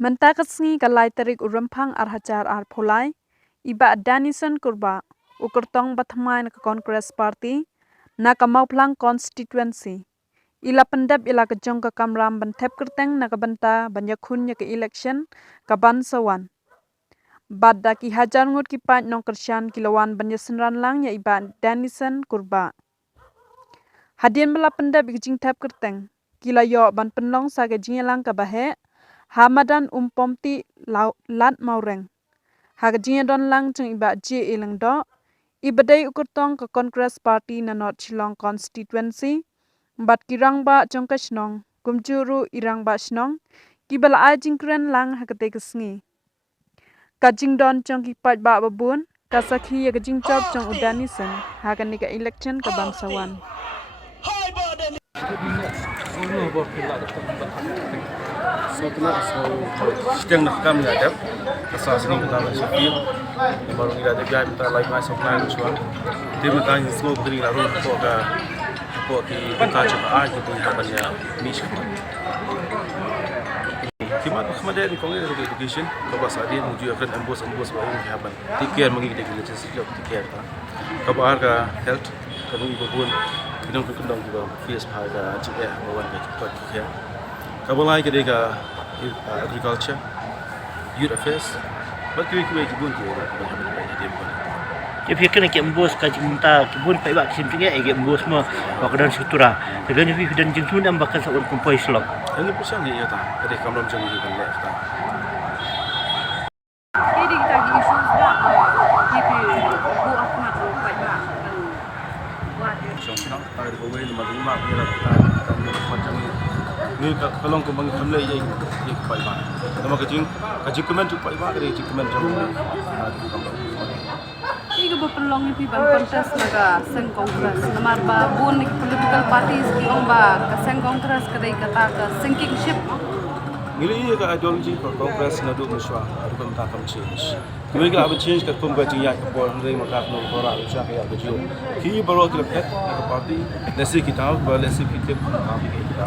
Menta kesngi kalai terik urampang arhacar arpolai, iba Danison kurba, ukertong bathamai ke Congress Party, na kamau plang constituency. Ila pendap ila kejong ke kamram bentep kerteng na kabenta banyakun ke election kaban sawan. Bad da ki hajar ngut ki pat nong kersyan kilawan banyasenran lang ya iba Danison kurba. Hadian bela pendap ikjing tep kerteng, kila yo ban penlong sa kejing lang kabahe, Hamadan umpomti lat maureng. Hagjinya don lang jeng iba je ilang do. Ibadai ukurtong ke Congress Party na North Shillong constituency. Bat kirang ba jong kasnong. Kumjuru irang ba snong. Kibala ajing kren lang hagate kesngi. Kajing don jong kipat ba babun. Kasakhi ya kajing job jong udanisan. Hagan nika election ke bangsawan. Sedang nak kami ada kesal sini kita bersyukur baru kita ada biar kita lagi masuk naik cuan dia bertanya semua begini lalu pokok di kita coba aja tu kabarnya mission Kimat Ahmadiyah di Kongres Education kabar saat ini menuju akan embus baru haban tiket mengikuti legislasi job tiket kabar harga health kami pun kendang juga fees harga juga bawa ke cepat tiket kabalai ke dega agriculture youth affairs bagi kita kibun tu Dia fikir nak embus kaji minta kibun pai bak sim tinggi ege embus semua bakadan sutura dengan ni dan jengsun am bakal saun kumpoi slok ini pusang dia ta ada kamram jeng ni kan left ta Jadi kita lagi isu dah. Jadi bu akmat pai bak. Senang tak ada kawin nama rumah kita macam ni kalau kau bangun family je pai bak nama kecing kemen tu pai bak dari kemen jam Iga berpeluang ni ban kontes naga seng kongres. Namar ba bun political parties ki ong ba ka seng kongres kadai kata ka sinking ship. Ngili ka ideology for Congress na do muswa ada pun tak akan change. Kami ka akan change ka kum baca ya ka por ndai maka no kora usah ya ka jo. Ki baru kita pet ka party lesi kita ba lesi kita kami kita.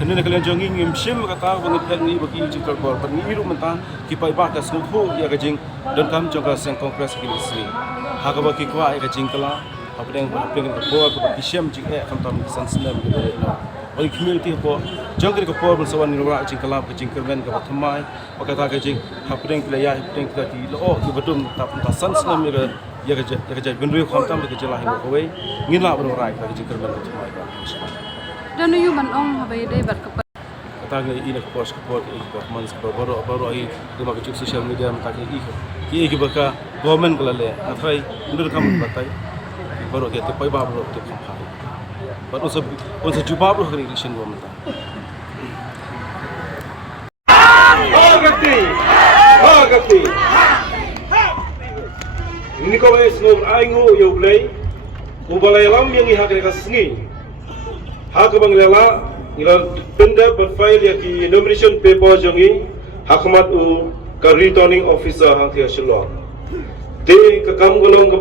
Kena nak kalian jonging ngimshim kata bang pet ni bagi cikal por ni iru mentang ki pai ba ka snuhu ya ka jing dan kam jongka seng Congress ki lesi. Haka bagi kuat ka jing kala apa yang ka por ka kisham jing kam tam san snem ki no. Bagi community po jangkir ko por sawan ni ra jing kala ka jing kermen ka thamai pakata ka jing hapring kila ya hapring ka ti lo ki badum ta san snem ya ka benru kham tam ka jela hin ko we ngin la bro rai ka jing kermen ka thamai ka Dan yu ban ong habai dai bat ka kata ngai ina ko support ko mans ko baru ai kuma ka social media mata ki baka government kala le athai ndur kam batai baru ke te pai ba bro te kham But also jubab lo hari election gua mata. Agakti. Ini kau esok aingu yo play. Ubalai lam yang ihak dekat sengi. Hak bang lela ila benda berfile ya ki nomination paper jongi hakmat u ka returning officer hang tia shalom. De ka kam golong ka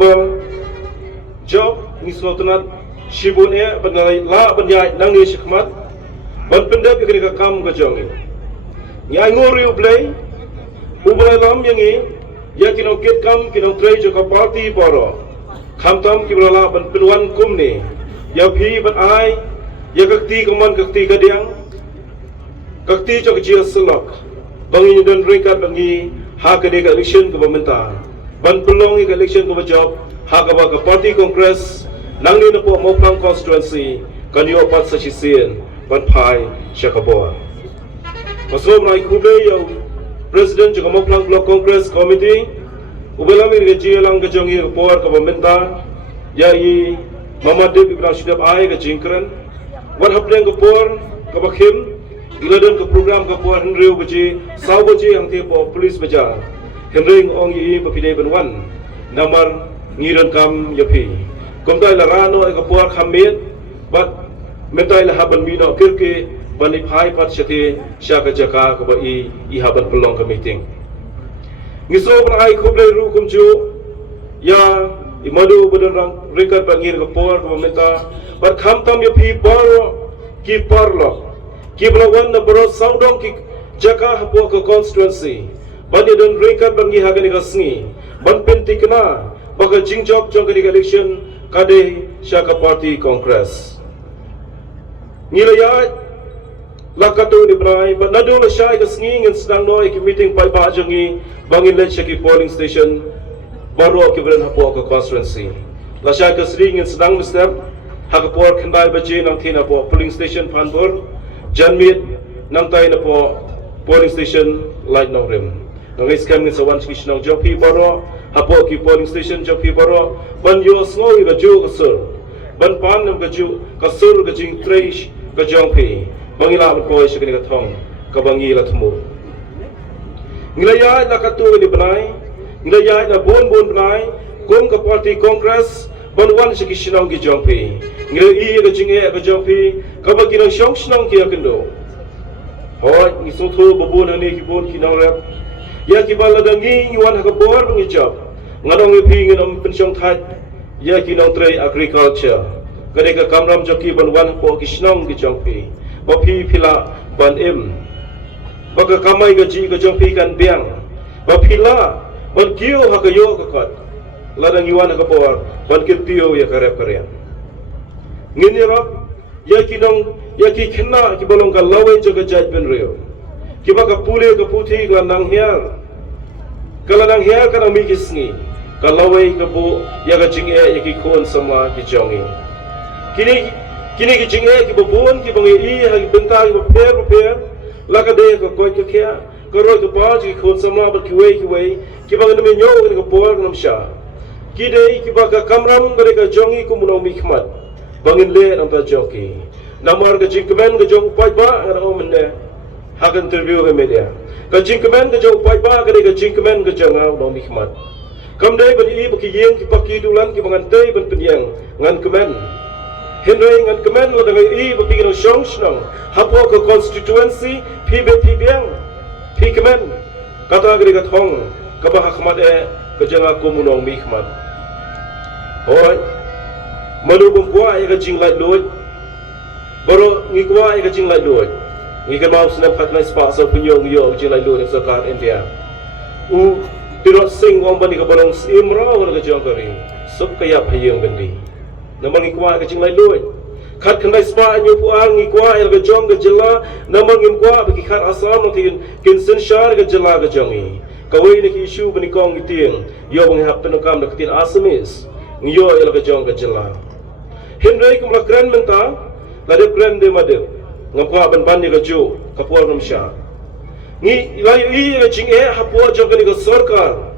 job ni slotanat Shibunnya benai la benai nangi shikmat ban pendap ikri ka kam ka jongi nya ngori ublay lam yangi ya kinong kit kam kinong tray jo ka party boro kham tam ki la ban penwan kumni ya phi ban ai ya kakti kaman kakti kadiang kakti jo ka jia selok bangi don ringkat bangi ha ka de ka election ka bamenta ban pelong ka election ka job ha ka ba ka party congress Nangni na po Moplang constituency kanyo pat sa Chisien ban pai Shakaboa. Masom na ikube yung President ng Moplang Block Congress Committee ubelami reji lang gajongi por ka bamenta ya i Mamadip Ibrahim Shidab ay ka jingkran wat hapdeng ka por ka bakhim iladan ka program ka por henry baji sawaji ang tipo police bajar henry ong i papide benwan namar ngiran kam yapi Kumtai la rano ay kapuar khamit but mentai la haban mino kirki bani phai pat shati shaka jaka ka ba i haban pelong ka meeting ngiso pra ai khuble ru kumju ya imadu badan rang rekat bangir kapuar ka menta but kham tam ya phi baro ki parlo ki blawan na bro saudong ki jaka hapo ke constituency ban ya don ringkat bangi hagani ka sngi ban penti kena baka jingjok jong kani election kade Shaka Party Congress ngilaya lakatu ni brai but nado la shy ka sngi ngin sedang no ki meeting pai ba jongi bangin let shaki polling station baru ki bren hapo ke constituency la shy ka sri ngin sedang step hakapor khandai baje nang thina po polling station phanbor janmit nang tai na po polling station light nang rem nang scam ni sawan ski nang jopi baro hapo ki polling station jopi baro ban yo snoi ga ju ka sur ban pan nam ga ju ka sur ga jing trash ka jongpi bangila ko shi ka thong ka bangila thmu ngilaya na katu ni banai ngilaya na bon banai kum ka party congress ban wan shi kishnong gi jongpi ngilai i ga jinge ga jongpi ka ba kinang shong shnong ki akendo hoi ni so tho babon ani ki bon kinang rap ya ki bala dangi wan ha ka bor ngi job ngadong wi phi ngam pensiong that ya ki nong trai agriculture kare ka kamram joki ban wan po kishnong gi jongpi ba phi phila ban em ba ka kamai ga ji ga jongpi kan biang ba phila ban kiyo ha ka yo ka kot ladang iwan ka bor ban kiltio ya kare kare ngini rap ya ki khenna ki balong ka lawe joga jaj ben reo ki ba ka pule ka puthi ka nang hiar kala nang hiar ka nang mi kisngi ka lawe ka bo ya ka jinge ya ki khon sama ki jongi kini ki jinge ki bobon ki bangi i ha ki benta ki per la ka de ka koi ka kya ka ro ka ba ki khon sama ba ki wei ki bang na me nyo ka por nam sha ki de ki ba ka kamram ka ka jongi ku muno mi khmat bangin le nam ta joki namar ka jingkemen ka jong pai ba ngana o mende hak interview he media ka jingkemen ka jong pai ba ka jingkemen ka jong au no mi khmat kam dai ban i ba ki yeng ki paki dulan ki bangan tei ban penyang ngan kemen Henry ngan kemen lo dengan i ba ki no shong snong hapo ka constituency pi biang pi kemen kata gari ka thong ka ba khmat e ka jong ko munong mi khmat hoi malu bung kwa ai ka jing lai loi baro ngi kwa ai ka jing lai loi ngi ka mau snap khat nai spa so punyong yo jing lai loi sarkar India u pirot sing ong bani ka balong imra wa ka jong kari sub ka ya phayeng bendi namang ngi kwa ka jing lai loi khat khandai spa nyu pu ang ngi kwa ai ka jong ka jilla namang ngi kwa ba ki khat asam no tin kin sin shar ka jilla ka jongi kawai ni ki issue bani kong ki tieng yo bang hap pen kam da tin asamis ngi yo ai ka jong ka jilla Henry kum la kran menta la de kran de made ngapa ban ban ni ga jo kapur nam sha ngi la i ga ching e hapo jo ga ni ga sarkar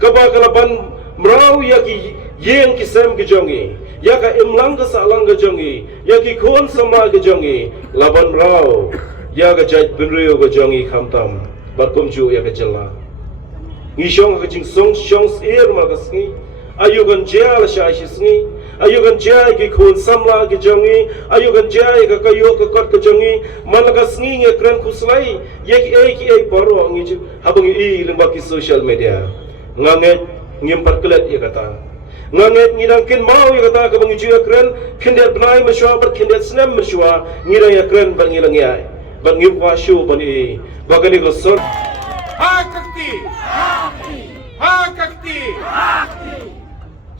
ka ba kala ban mrau ya ki yeng ki sem ki jongi ya ka imlang ka salang ga jongi ya ki khon sama ga jongi la ban mrau ya ga jaj binrio ga jongi khamtam ba kum ju ya ga jalla ngi shong ga ching song er ma ga sngi ayugan jia la sha shi sngi ayugan jia ki khun samla ki jongi ayugan jia ka kayo ka kot ka jongi malaga sngi nge kran khuslai ye ki e baro ngi ju habang i lengba ki social media nganget ngim parklet ye kata nganget ngidang kin mau ye kata ka bang ju kran kindet bnai mashwa bar kindet snem mashwa ngira ye kran bang ilang ya bang ngim kwa shu bani bagani ko sor ha kakti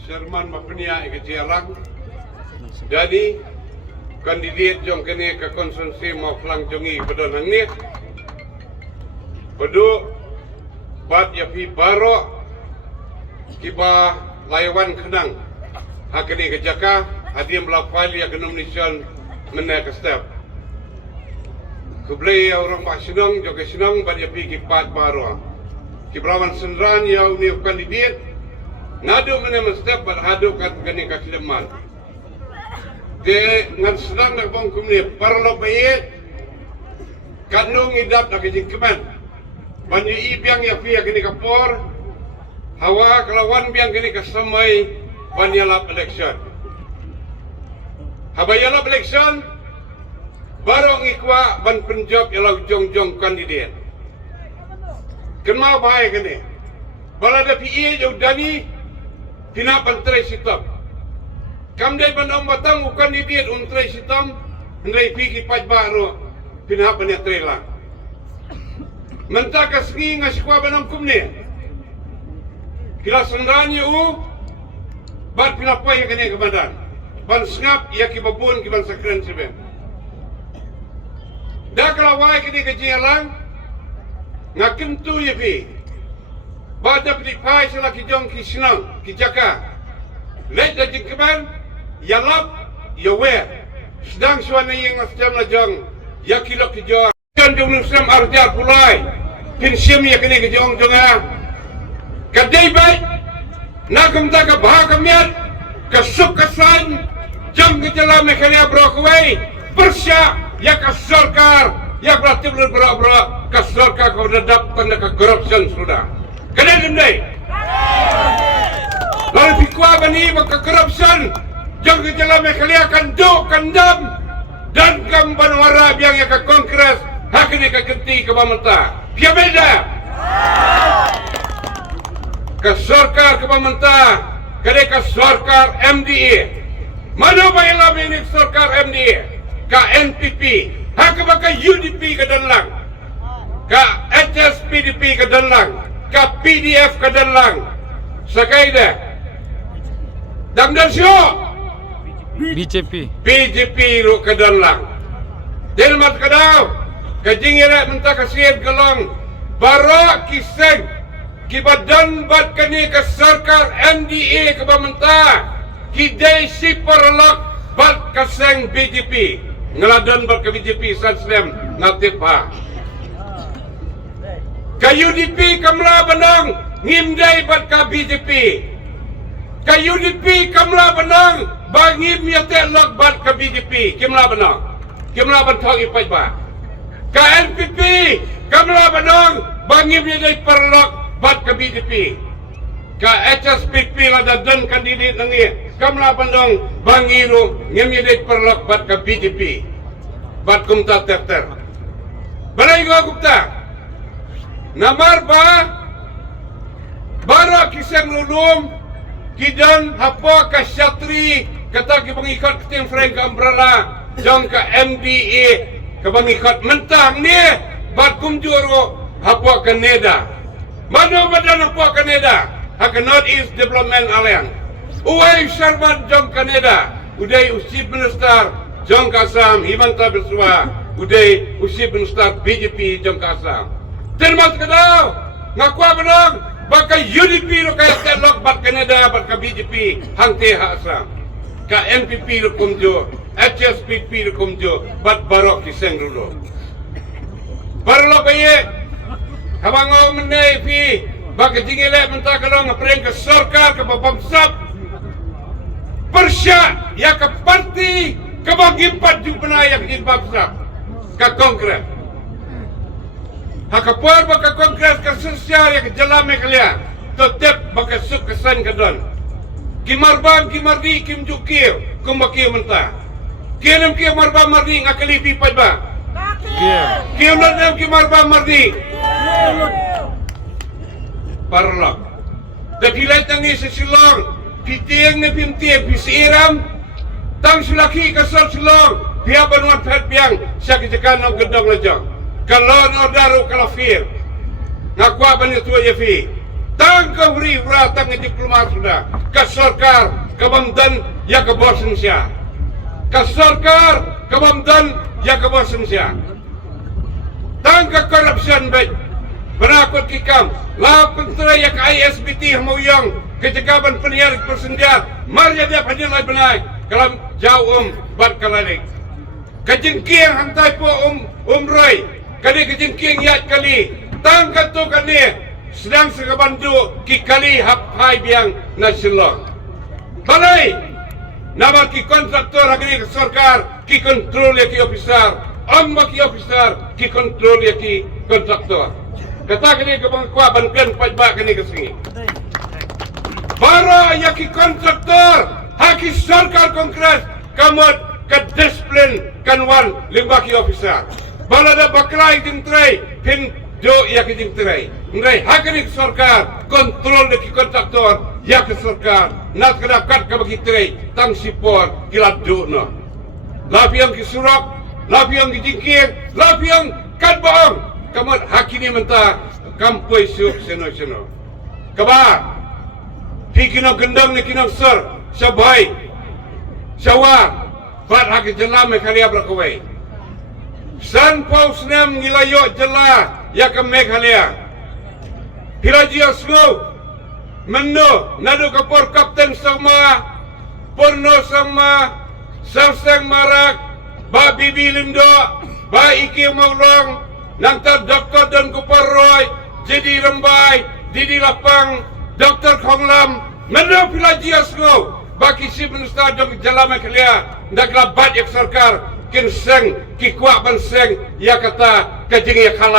Sherman mapnia ke jarang jadi kandidat jong kene ke konsumsi mau flang jongi pada nang ni bedu bat ya pi baro kiba laiwan kenang hakene ke jaka hadim la file ya ke nomination mena ke step kublai orang basinong joge sinong bat ya pi ki pat baro kibrawan sendran ya uni kandidat ngadu mana mesti berhadu kat gani kat leman. De ngan senang nak bang kumni perlu bayar. Kanung idap nak jingkeman. Banyu i biang ya pia gani kapor. Hawa kelawan biang gani kasamai banyalap election. Habayalap election barong ikwa ban penjab yalau jong kandidat. Kenapa bahaya gani? Balada PA jauh dani pinapan tray sitam. Kamday bandang batang ukan didiet tray sitam, hendai piki paj baru pinapan ya tray lang. mentaka sengi ngasikwa banam kumne. Kila senranya bat pinapay yang kanya kebadan. Ban sengap ia kibabun kiban sakren seben. Dah kalawai kini kejialan ngakentu ye pi. Bada pilipai sila kijong kisinang kijaka. Leit dah jingkeban yalap yawe. Sedang suana yang nasjam najong yakilok kijong. Kan jong nusam arjar pulai. Pinsiam ya kini kijong jonga. Kadai baik. Nagam taka bahakamiat. Kasuk kasan. Jam kejala mekania brokawai. Bersyak. Ya kasorkar. Ya berarti berat-berat. Kasorkar kau dadap tanda ke corruption sudah. Kadai dendai. Lalu pikwa bani maka corruption. Jam kejala mekania kanduk kandam. Dan gambar warab yang ke kongres. Hakini ke kenti ke pamenta. Pia beda. Kasorkar ke pamenta. Kadai kasorkar MDA. Mana baiklah ini kasorkar MDA. Ka NPP, hak baka UDP ke dalang, ka HSPDP ke dalang, ka PDF ke dalang, sakaida. Damdan sio BJP lu ke dalang. Delmat kadau, kajingire menta kasih gelong, bara kiseng, kibadan bat kani ke sarkar MDA ke bamenta, kidai si perlok bat kaseng BJP. Ngeladan berke BJP Sanslam natif ha. Ka UDP kamla benang ngimdai bat ka BJP. Ka UDP kamla benang bangim yate lok bat ka BJP. Kimla benang. Kimla bantong ipai ba. Ka NPP kamla benang bangim yate perlok bat ka BJP. Ka HSPP ladadan kandidat nangi. Kamla bandong bangiru ngemi perlok bat ka BJP. Bat kumta terter. Balai gua gupta. Namar ba bara kiseng lulum kidan hapa ka syatri kata ki bangikat keting Frank umbrella jong ka MDA ka bangikat mentang ni bat kumjuro hapa ka neda. Mano badan hapa ka neda. Hak North East Development Alliance. Uwai Sharman jong Kaneda, udai usib minister jong Kasam, Himanta Biswa, udai usib minister BJP jong Kasam. Termat kadau, ngakwa benang, baka UDP lo kaya telok bat Kaneda bat ka BJP hangte ha Asam. Ka MPP lo kumjo, HSPP lo kumjo, bat barok kiseng dulu. Barlo baye, habang menai pi, baka jingile menta kalong apreng ke sarkar ke babamsap. Persya ya ke parti ke bagi 4 jumpa yang di babamsap ke kongres. Hak por baka kongres ke sosial yang ke jalame kalian. Tetap baka suk kesan kedon. Kimarbam kimardi kim jukir kumbaki menta. Kiam kim marbam mardi ngakali pipai ba. Kiam nadem kimarbam mardi. Parlok. Dapilay tangi sa silong, pitiang na pimtiang, pisiram, tang sulaki kasal silong, piabanuan pihak siya kijakan ng gandang lajang. Kalon o daro kalafir, ngakwa ba niya tuwa yafi, tang kawri ratang ng diplomat sudah, kasorkar, kabamdan, ya kabosan siya. Kasorkar, kabamdan, ya kabosan siya. Tang kakorupsyon ba, Benakut kikam, lapang terai yang ISBT hamoyang, kejagaban penyiar persendiat, marja dia panjilai benai, kalam jauh bat kalalik. Kejengking hantai po roy, kali kejengking yat kali, tangkat tu kali, sedang segabandu kikali hapai biang nasional. Balai, nama ki kontraktor agni sarkar, ki kontrol ya ki officer, amba ki officer, ki kontrol ya ki kontraktor. Kata kini ke bangkwa bankan pajak kini ke sini. Para yaki kontraktor, haki sarkar kongres, kamot ke disiplin kanwan limbaki officer. Balada baklai jengtrai, pin do yaki jengtrai. Ngai hakini sarkar, kontrol yaki kontraktor, yaki sarkar, nak kedapat ke bagi trai, tang sipor kilat do no. Lapiang ki surak, lapiang ki jingkir, lapiang kat baong. kamat hakini menta kampoi syuk seno. Kabar, hikino gendam ni kinong sir, syabay, syawar, bat haki jelam mekhalia berakawai. San paus nem ngilayo jela ya ke mekhalia. Hiraji asgo, mendo nado kapor kapten sama, porno sama, sarseng marak, ba bibi lindo, ba iki maulong, nantar doktor dan kuparoy, jadi rembai, didi lapang, doktor konglam, mendo pilaji asgo, baki si menusta dong jalan mekhalia, ndakla bat yak sarkar, kin seng, ki kuak ban seng, ya kata kajing ya khala.